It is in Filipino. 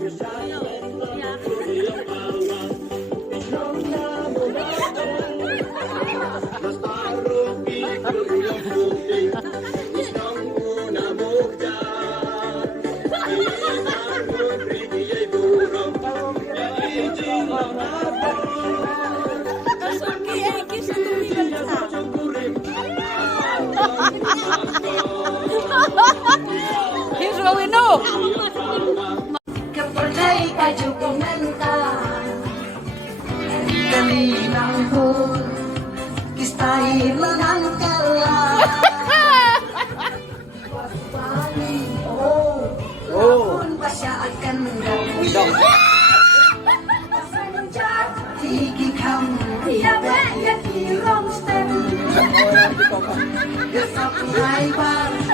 Here's what we know. Kapagay kayo kumanta kaninang ko Kistay manang kala Waswali Kapun pa siya at kandang Pasanjak Tigikam Yabe Yaki Romstem Gasap Raibar